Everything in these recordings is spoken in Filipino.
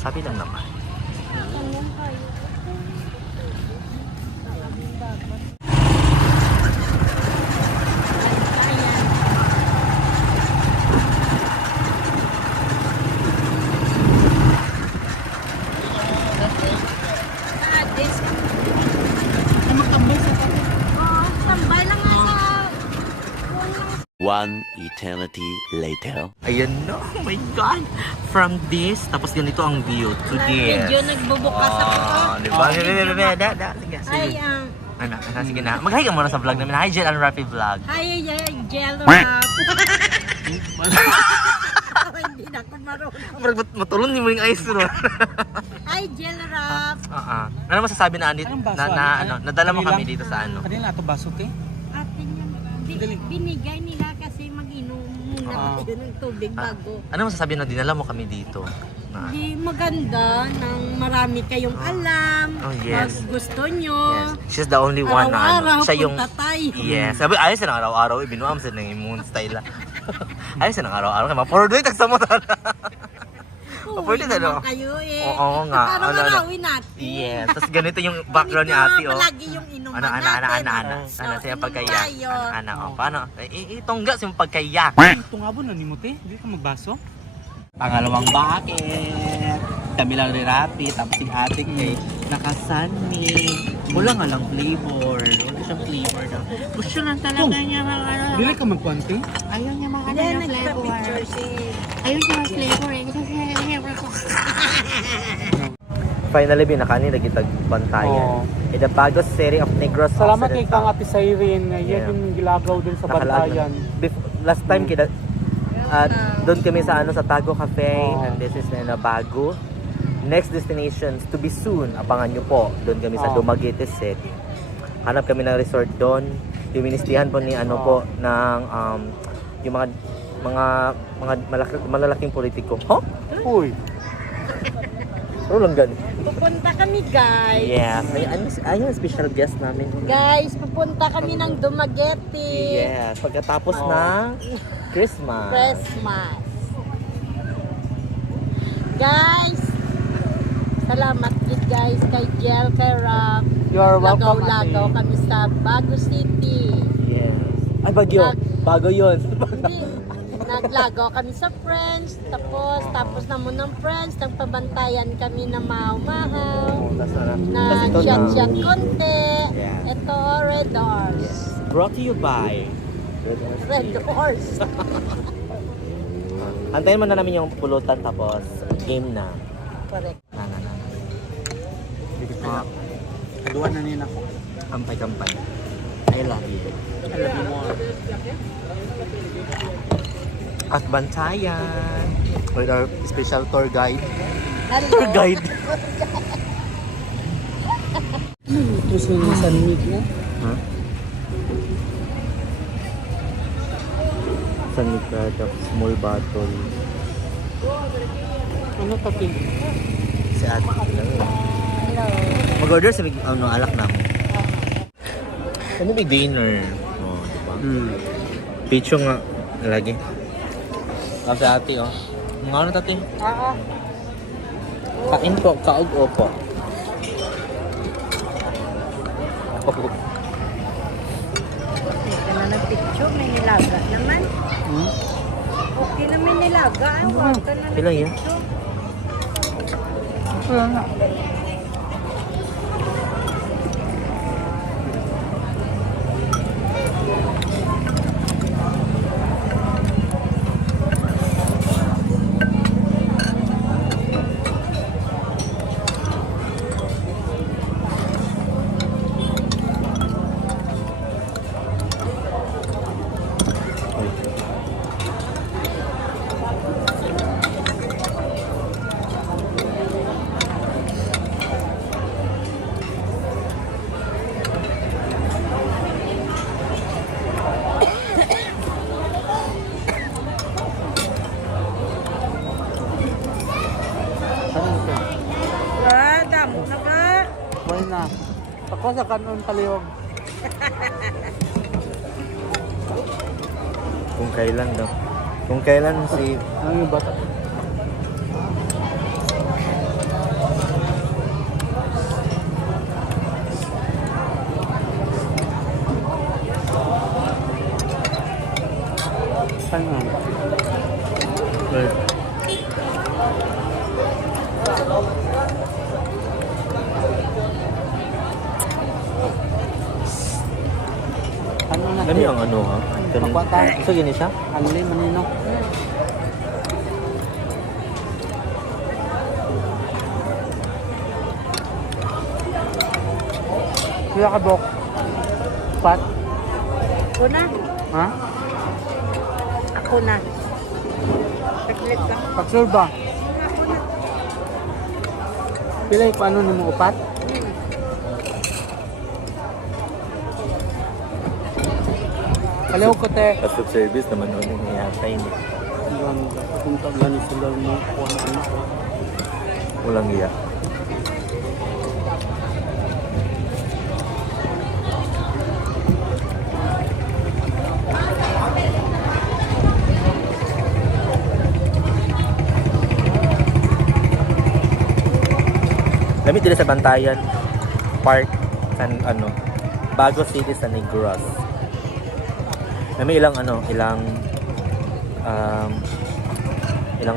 Sabi lang naman. One eternity later. Ayan na, oh my God! From this, tapos ganito ang view to this. Medyo nagbubukas ako. Diba? Sige. Ay, Sige na. Mag-hi ka muna sa vlog namin. Hi, Jel and Rafi Vlog. hi, Jello Rap. Hindi na ako marunong. Matulon ni mo yung eyes ro. Hi, Jello Rap. Ano masasabi na Anit? Anong baso, Nadala mo Kanila? kami dito sa ano? Kanila ito baso, te? Atin yan. Binigay nila kasi mag-inom muna ng tubig bago. Ano masasabi na dinala mo kami dito? Di maganda nang marami kayong alam. Oh, yes. Pag gusto nyo. Yes. She's the only one na Araw-araw siya yung... punta tayo. Yes. Sabi, ayos na araw-araw. Ibinuam sa ng immune style. Ayos na araw-araw. Kaya ma-forward tagsa mo talaga. Uwi naman kayo eh. Oo nga. Araw-arawin natin. Yes. Tapos ganito yung background ni ate. Oh. Palagi yung inuman natin. Ano siya pagkaya? Tayo. Paano? Itongga siya pagkaya. Ito nga ba, nani mo, te? Hindi ka magbaso? Pangalawang bucket. Kami lang ni Rapi, tapos si ate kay nakasanmi. Wala nga lang flavor. Wala siyang flavor daw. Gusto lang talaga niya mga ano. Dili ka magkwante? Ayaw niya mga ano Then, na flavor. nagpa-picture si... Ayaw niya mga flavor eh. Kasi flavor ko. Finally, binakani nagitag bantayan. Oo. The Bagos City of Negros. Salamat kay Kang Ate Siren. Yan Yeah. yung gilagaw dun sa bantayan. Last time kita doon kami sa sa Tago Cafe, Oh. and this is na Bago. Next destinations to be soon. Abangan nyo po. Doon kami sa Oh. Dumaguete City. Hanap kami ng resort doon. Yung ministihan po ni po ng yung mga malalaking politiko. Huh? Uy. Pero lang ganun. Pupunta kami guys. Yeah. Ayun, special guest namin. Guys, pupunta kami ng Dumaguete. Yes. Pagkatapos ng Christmas. Christmas. Guys, salamat din guys kay Jel, kay Rob. You're welcome, Lagaw-lagaw Ate. kami sa Bago City. Yes. Ay, Bagyo. Bago yun. Hindi. Naglagaw kami sa Friends. Tapos naman ng Friends, nagpabantayan kami na mahaw-mahaw. Na shot-shot konti. Yeah. Ito, Red Horse. Brought to you by Red Horse. Antayin mo na namin yung pulutan tapos game na. Correct. Na. Kaduan na nila ko. Kampay-kampay. I love you. I love you more. At Bantayan. With our special tour guide. Hello. Tour guide? Tapos yung sanmig na. Huh? San Ricardo, small bottle. Ano pati? Si ate lang yun. Mag-order sa alak na ako. Ano big dinner? Oh, diba? Picho nga. Lagi. Tapos si ate, oh. Mga ano tati? Oo. Kain po, kaog po. Ito na nag-picture, may nilaga naman. Okay na may nilaga. Ito na Ilan yan? nag-picture. Wala na. Damo na ba? Wala na. Ako sa kanon taliwag. Kung kailan daw. Kung kailan si... Ano yung bata? Kami ang ano ha? Makwata. Isa gini siya? Anli, manino. Kaya ka, Dok. Pat? Ako na. Ha? Ako na. Saglit lang. Pag-serve ba? Pila yung paano ni mo upat? Kaliw ko, te. Fast food service naman ano yung yata hindi. Yan, kung taglan sila mo ko na anak ko. Walang iya. Lamit dito sa Bantayan Park san ano Bago City sa Negros. May ilang ano, ilang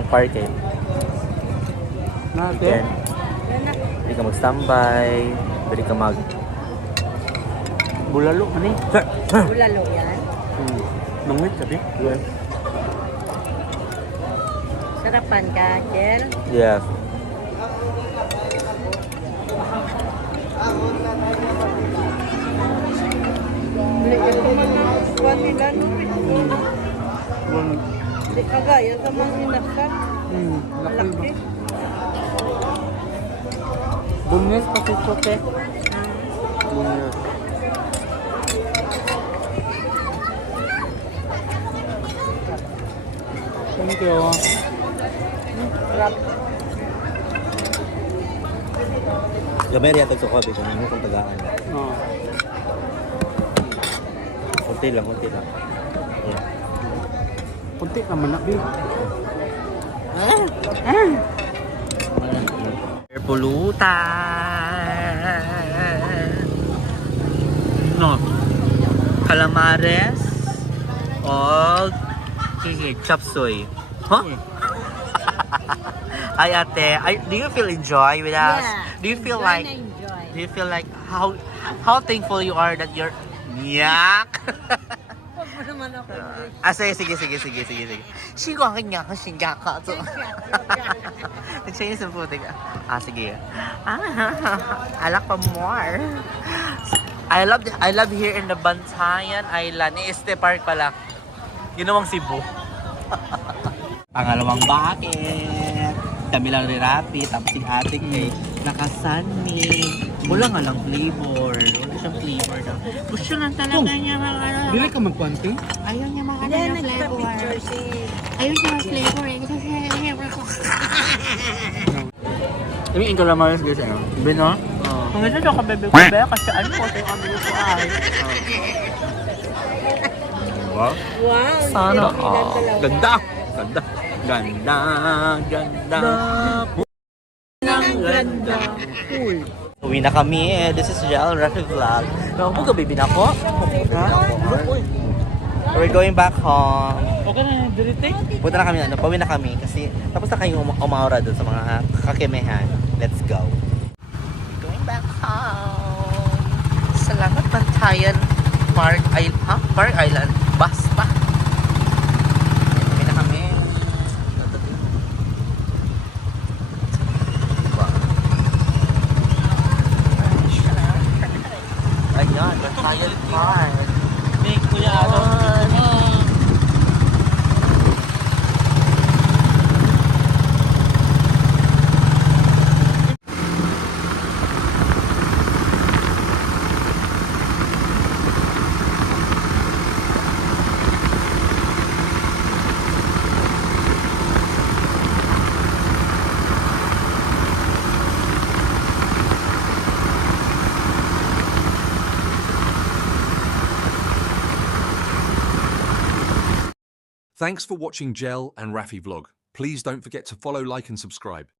park eh. Na, You te. can, pwede ka mag-standby, pwede ka mag... Bulalo, ano eh? Bulalo yan. Mangit, sabi? Sarapan ka, Jel. Yes. Bili ka naman ng kuwan nila, no? Hindi kagaya sa mga inasal. Malaki. Bunyas pati ito, te. Bunyas. Thank you. Sarap. Gamay riyatag sa kobe kung ano kung tagaan. Oh. Kunti lang, kunti lang. Yeah. Kunti naman na, babe. Pulutan. No. Calamares. O chop suey. Huh? Ay ate, do you feel enjoy with us? Yeah. Do you feel Enjoy like na enjoy. Do you feel like how thankful you are that you're yak? Huwag mo naman ako. Sige. Sigo ang kanya ka, siga ka. Nag-Chinese ang puti ka. Sige. I like pa more. I love here in the Bantayan Island. Este Park pala. Ginawang Cebu. Pangalawang bucket. Kami lang ni Rapi, tapos si ate kay nakasanmi. Wala nga lang flavor. Wala siyang flavor daw. Gusto lang talaga niya mga ano. Dili ka magkwanti? Ayaw niya mga ano Yan, na flavor. nagpa-picture si... Ayaw niya mga flavor eh. Kasi favorite ko. Yung calamares guys, ano? Bino? Oo. Kung ito ka bebe ko, kasi ano ko sa'yo kami ko ay. Wow. Wow, Sana. silang dalawa. Ganda. Ganda. Uy. Uwi na kami. This is Jel Rafi Vlog. Huwag ka bibi na ko. We're going back home. Okay na, dirite? Punta na kami, pauwi na kami kasi tapos na kayong umaura doon sa mga kakimehan. Let's go. Going back home. Salamat Bantayan Park Island. Park Island. Bus pa. Uwi na kami. Ayan, Bantayan Park. May kuya, ano? Thanks for watching Gel and Rafi Vlog. Please don't forget to follow, like and subscribe.